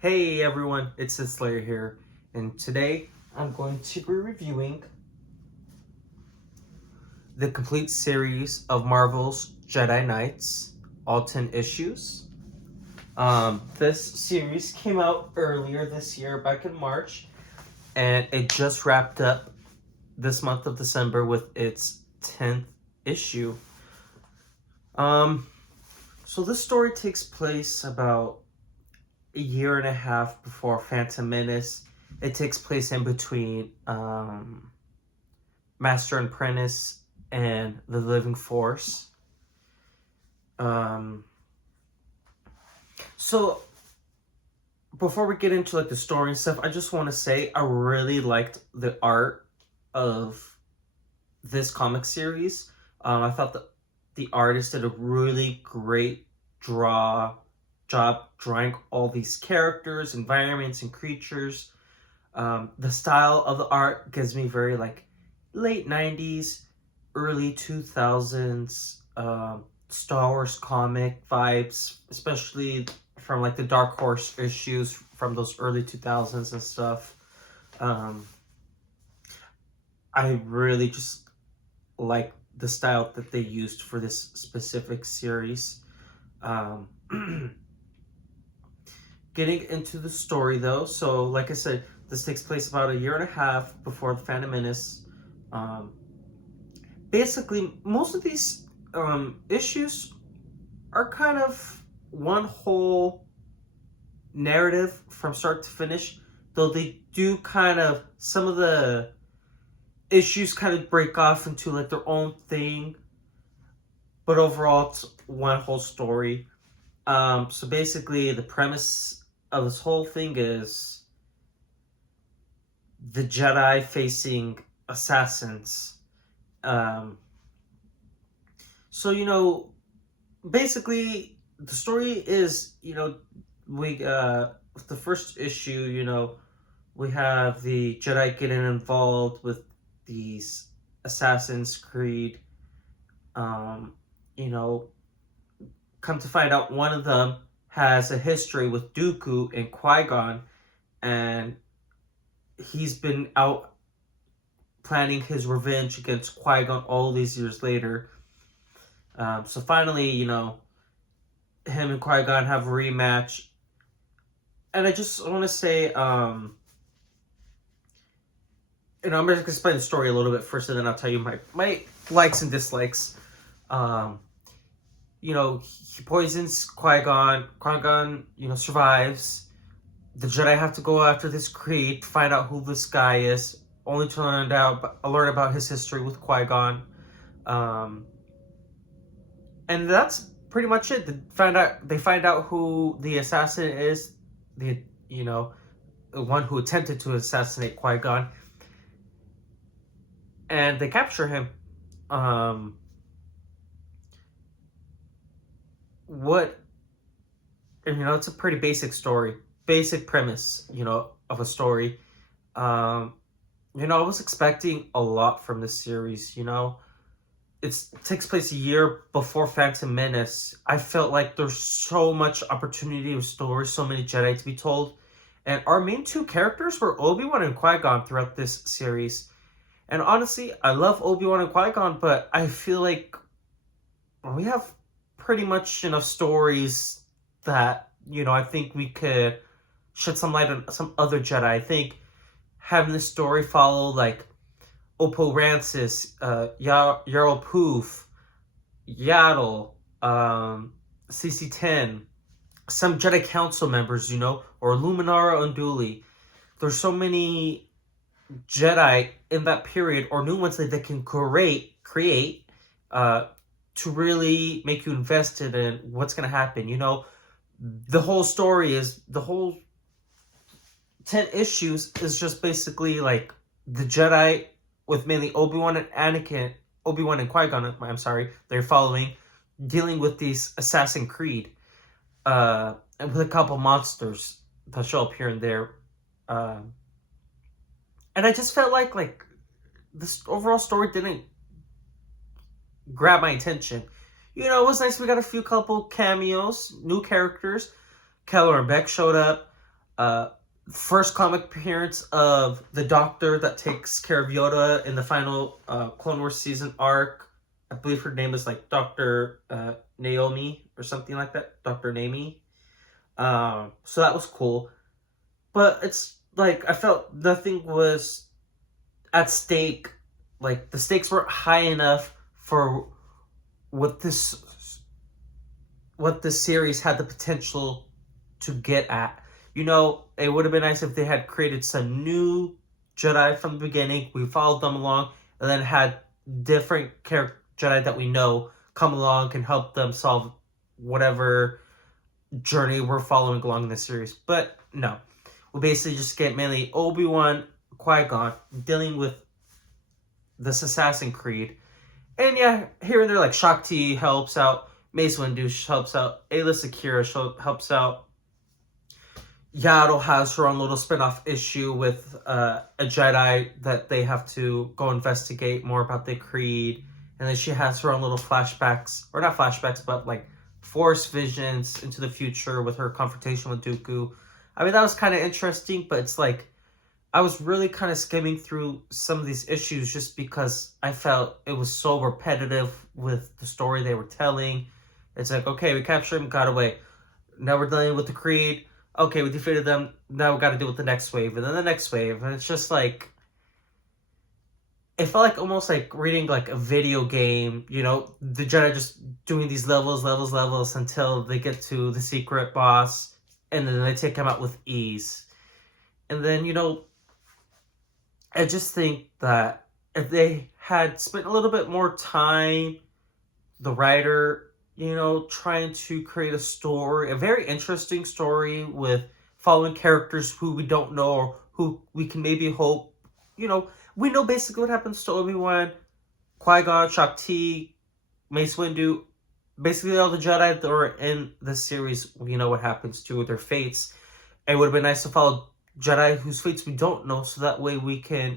Hey everyone, it's Sid Slayer here, and today I'm going to be reviewing the complete series of Marvel's Jedi Knights, all 10 issues. This series came out earlier this year, back in March, and it just wrapped up this month of December with its 10th issue. So this story takes place about a year and a half before Phantom Menace. It takes place in between Master and Apprentice and the Living Force. So before we get into like the story and stuff, I just want to say I really liked the art of this comic series. I thought that the artist did a really great job drawing all these characters, environments, and creatures. The style of the art gives me very like late 90s, early 2000s Star Wars comic vibes, especially from like the Dark Horse issues from those early 2000s and stuff. I really just like the style that they used for this specific series. Um, Getting into the story though, so like I said, this takes place about a year and a half before the Phantom Menace. Um, Basically, most of these issues are kind of one whole narrative from start to finish, though they do kind of, some of the issues kind of break off into like their own thing, but overall it's one whole story. So basically, the premise of this whole thing is the Jedi facing assassins. Um, so basically, the story is we the first issue. We have the Jedi getting involved with these Assassin's Creed. Um, you know, Come to find out, one of them has a history with Dooku and Qui-Gon, and he's been out planning his revenge against Qui-Gon all these years later. So finally, him and Qui-Gon have a rematch. And I just want to say, I'm going to explain the story a little bit first, and then I'll tell you my likes and dislikes. He poisons Qui-Gon. Qui-Gon, survives. The Jedi have to go after this Creed to find out who this guy is, only to learn about his history with Qui-Gon. And that's pretty much it. They find out who the assassin is, the one who attempted to assassinate Qui-Gon, and they capture him. It's a pretty basic story, basic premise, of a story. I was expecting a lot from this series. It takes place a year before Phantom Menace. I felt like there's so much opportunity of story, so many Jedi to be told. And our main two characters were Obi-Wan and Qui-Gon throughout this series. And honestly, I love Obi-Wan and Qui-Gon, but I feel like we have pretty much enough stories that, I think we could shed some light on some other Jedi. I think having the story follow, like, Oppo Rancis, Yarl Poof, Yaddle, CC10, some Jedi Council members, or Luminara Unduli. There's so many Jedi in that period, or new ones that they can create, to really make you invested in what's going to happen. The whole story is, the whole 10 issues is just basically like the Jedi, with mainly Obi-Wan and Qui-Gon, I'm sorry, they're following, dealing with these Assassin Creed, and with a couple monsters that show up here and there. And I just felt like this overall story didn't grab my attention. It was nice. We got a couple cameos, new characters. Keller and Beck showed up. Uh, First comic appearance of the Doctor that takes care of Yoda in the final Clone Wars season arc. I believe her name is like Doctor Naomi or something like that. Doctor Naomi. So that was cool, but it's like I felt nothing was at stake. Like the stakes weren't high enough for what this series had the potential to get at. It would have been nice if they had created some new Jedi from the beginning. We followed them along, and then had different Jedi that we know come along and help them solve whatever journey we're following along in this series. But no, we basically just get mainly Obi-Wan, Qui-Gon dealing with this Assassin Creed. And yeah, here and there, like Shakti helps out, Mace Windu helps out, Ayla Secura helps out. Yaddle has her own little spin-off issue with a Jedi that they have to go investigate more about the Creed. And then she has her own little flashbacks, or not flashbacks, but like Force visions into the future with her confrontation with Dooku. I mean, that was kind of interesting, but it's like, I was really kind of skimming through some of these issues just because I felt it was so repetitive with the story they were telling. It's like, okay, we captured him, got away. Now we're dealing with the Creed. Okay, we defeated them. Now we got to deal with the next wave, and then the next wave. And it's just like, it felt like almost like reading like a video game. The Jedi just doing these levels until they get to the secret boss, and then they take him out with ease. And then, I just think that if they had spent a little bit more time, the writer, trying to create a story, a very interesting story with following characters who we don't know or who we can maybe hope, we know basically what happens to Obi-Wan, Qui-Gon, Shakti, Mace Windu, basically all the Jedi that are in this series, we know what happens to with their fates. It would have been nice to follow Jedi whose fates we don't know, so that way we can,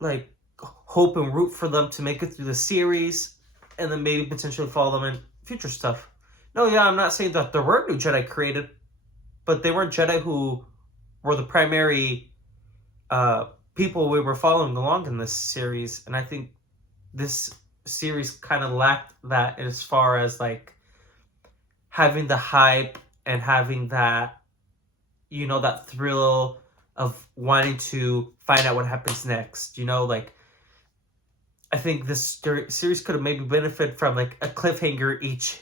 like, hope and root for them to make it through the series, and then maybe potentially follow them in future stuff. No, yeah, I'm not saying that there were new Jedi created, but they weren't Jedi who were the primary people we were following along in this series, and I think this series kind of lacked that as far as, like, having the hype and having that, that thrill of wanting to find out what happens next. Like, I think this series could have maybe benefited from like a cliffhanger each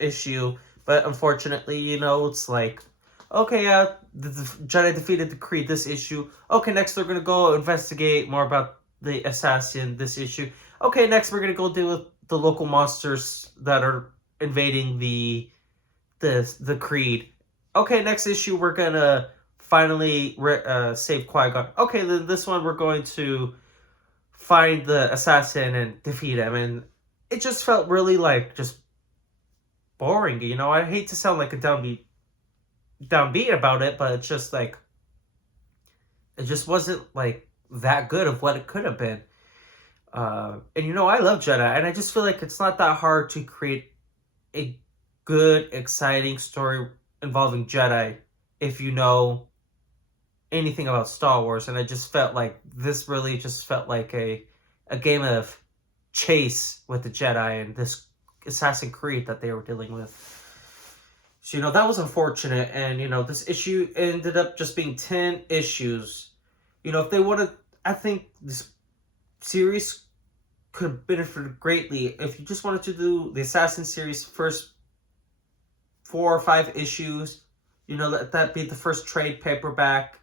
issue, but unfortunately, it's like, okay, the Jedi defeated the Creed this issue. Okay, next they're gonna go investigate more about the assassin this issue. Okay, next we're gonna go deal with the local monsters that are invading the Creed. Okay, next issue we're gonna finally save Qui-Gon. Okay, then this one we're going to find the assassin and defeat him, and it just felt really like just boring. I hate to sound like a downbeat about it, but it's just like it just wasn't like that good of what it could have been. And I love Jedi, and I just feel like it's not that hard to create a good, exciting story involving Jedi if you know anything about Star Wars. And I just felt like this really just felt like a game of chase with the Jedi and this Assassin's Creed that they were dealing with. So, that was unfortunate. And, this issue ended up just being 10 issues. If they would have, I think this series could have benefited greatly if you just wanted to do the Assassin series first 4 or 5 issues, let that be the first trade paperback,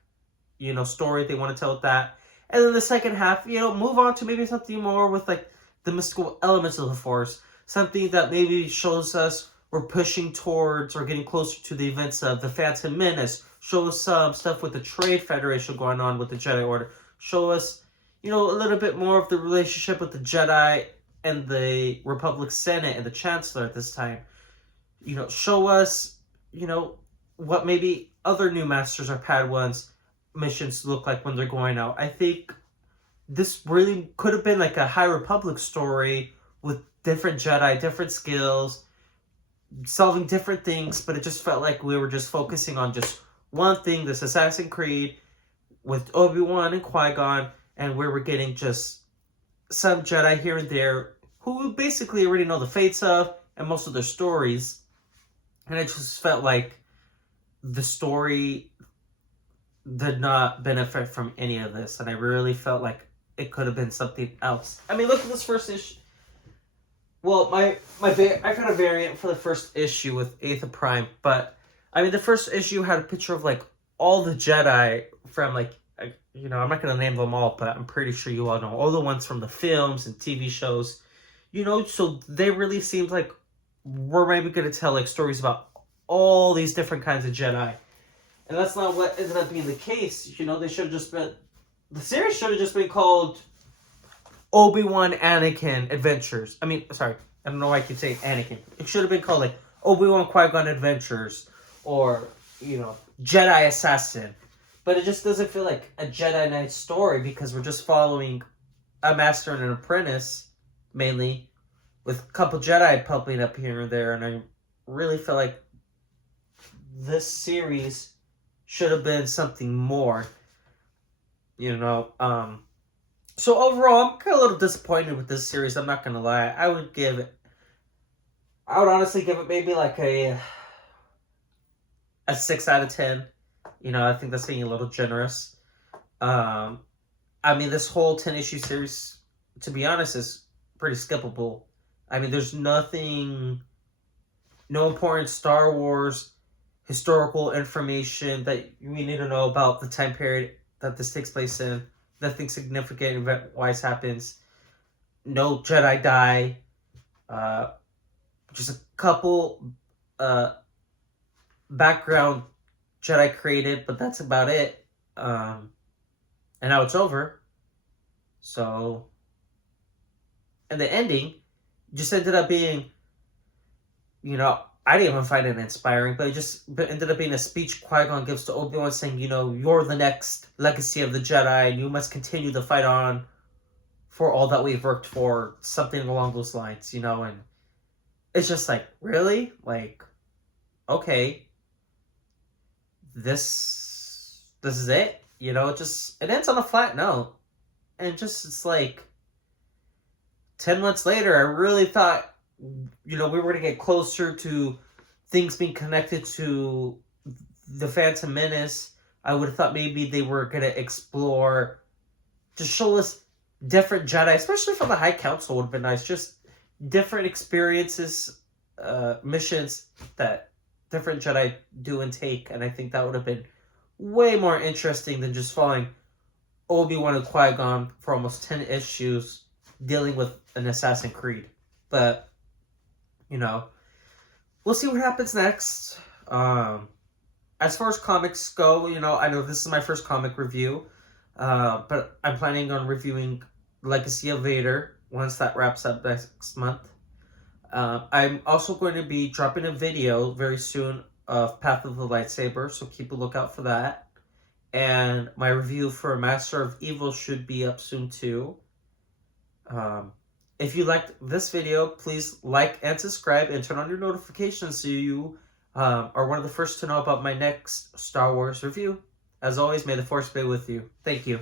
story they want to tell with that. And then the second half, move on to maybe something more with like the mystical elements of the Force. Something that maybe shows us we're pushing towards or getting closer to the events of the Phantom Menace. Show us some stuff with the Trade Federation going on with the Jedi Order. Show us, a little bit more of the relationship with the Jedi and the Republic Senate and the Chancellor at this time. Show us, what maybe other new Masters or Padawans missions look like when they're going out. I think this really could have been like a High Republic story with different Jedi, different skills, solving different things, but it just felt like we were just focusing on just one thing, this Assassin's Creed with Obi-Wan and Qui-Gon, and we were getting just some Jedi here and there who we basically already know the fates of and most of their stories. And it just felt like the story did not benefit from any of this, and I really felt like it could have been something else. I mean, look at this first issue. Well, I've had a variant for the first issue with Aether Prime, but I mean, the first issue had a picture of like all the Jedi from like I'm not gonna name them all, but I'm pretty sure you all know all the ones from the films and TV shows. So they really seemed like we're maybe gonna tell like stories about all these different kinds of Jedi, and that's not what ended up being the case. They should have just been the series should have just been called Obi-Wan Anakin Adventures. I mean, sorry, I don't know why I keep saying Anakin. It should have been called like Obi-Wan Qui-Gon Adventures, or Jedi Assassin. But it just doesn't feel like a Jedi Knight story because we're just following a master and an apprentice, mainly, with a couple Jedi popping up here and there. And I really feel like this series should have been something more. So overall, I'm kind of a little disappointed with this series. I'm not gonna lie. I would honestly give it maybe like a 6 out of 10. I think that's being a little generous. I mean, this whole 10-issue series, to be honest, is pretty skippable. I mean, there's no important Star Wars historical information that we need to know about the time period that this takes place in. Nothing significant event-wise happens. No Jedi die. Just a couple background Jedi created, but that's about it. And now it's over. So, and the ending just ended up being, I didn't even find it inspiring, but it just ended up being a speech Qui-Gon gives to Obi-Wan saying, you're the next legacy of the Jedi, and you must continue the fight on for all that we've worked for, something along those lines, and it's just like, really? Like, okay. This is it? It ends on a flat note. And it's like 10 months later, I really thought, we were going to get closer to things being connected to the Phantom Menace. I would have thought maybe they were going to explore, to show us different Jedi, especially from the High Council would have been nice. Just different experiences, missions that different Jedi do and take, and I think that would have been way more interesting than just following Obi-Wan and Qui-Gon for almost 10 issues dealing with an Assassin's Creed. But, we'll see what happens next. As far as comics go, I know this is my first comic review, but I'm planning on reviewing Legacy of Vader once that wraps up next month. I'm also going to be dropping a video very soon of Path of the Lightsaber, so keep a lookout for that. And my review for Master of Evil should be up soon too. If you liked this video, please like and subscribe and turn on your notifications so you are one of the first to know about my next Star Wars review. As always, may the Force be with you. Thank you.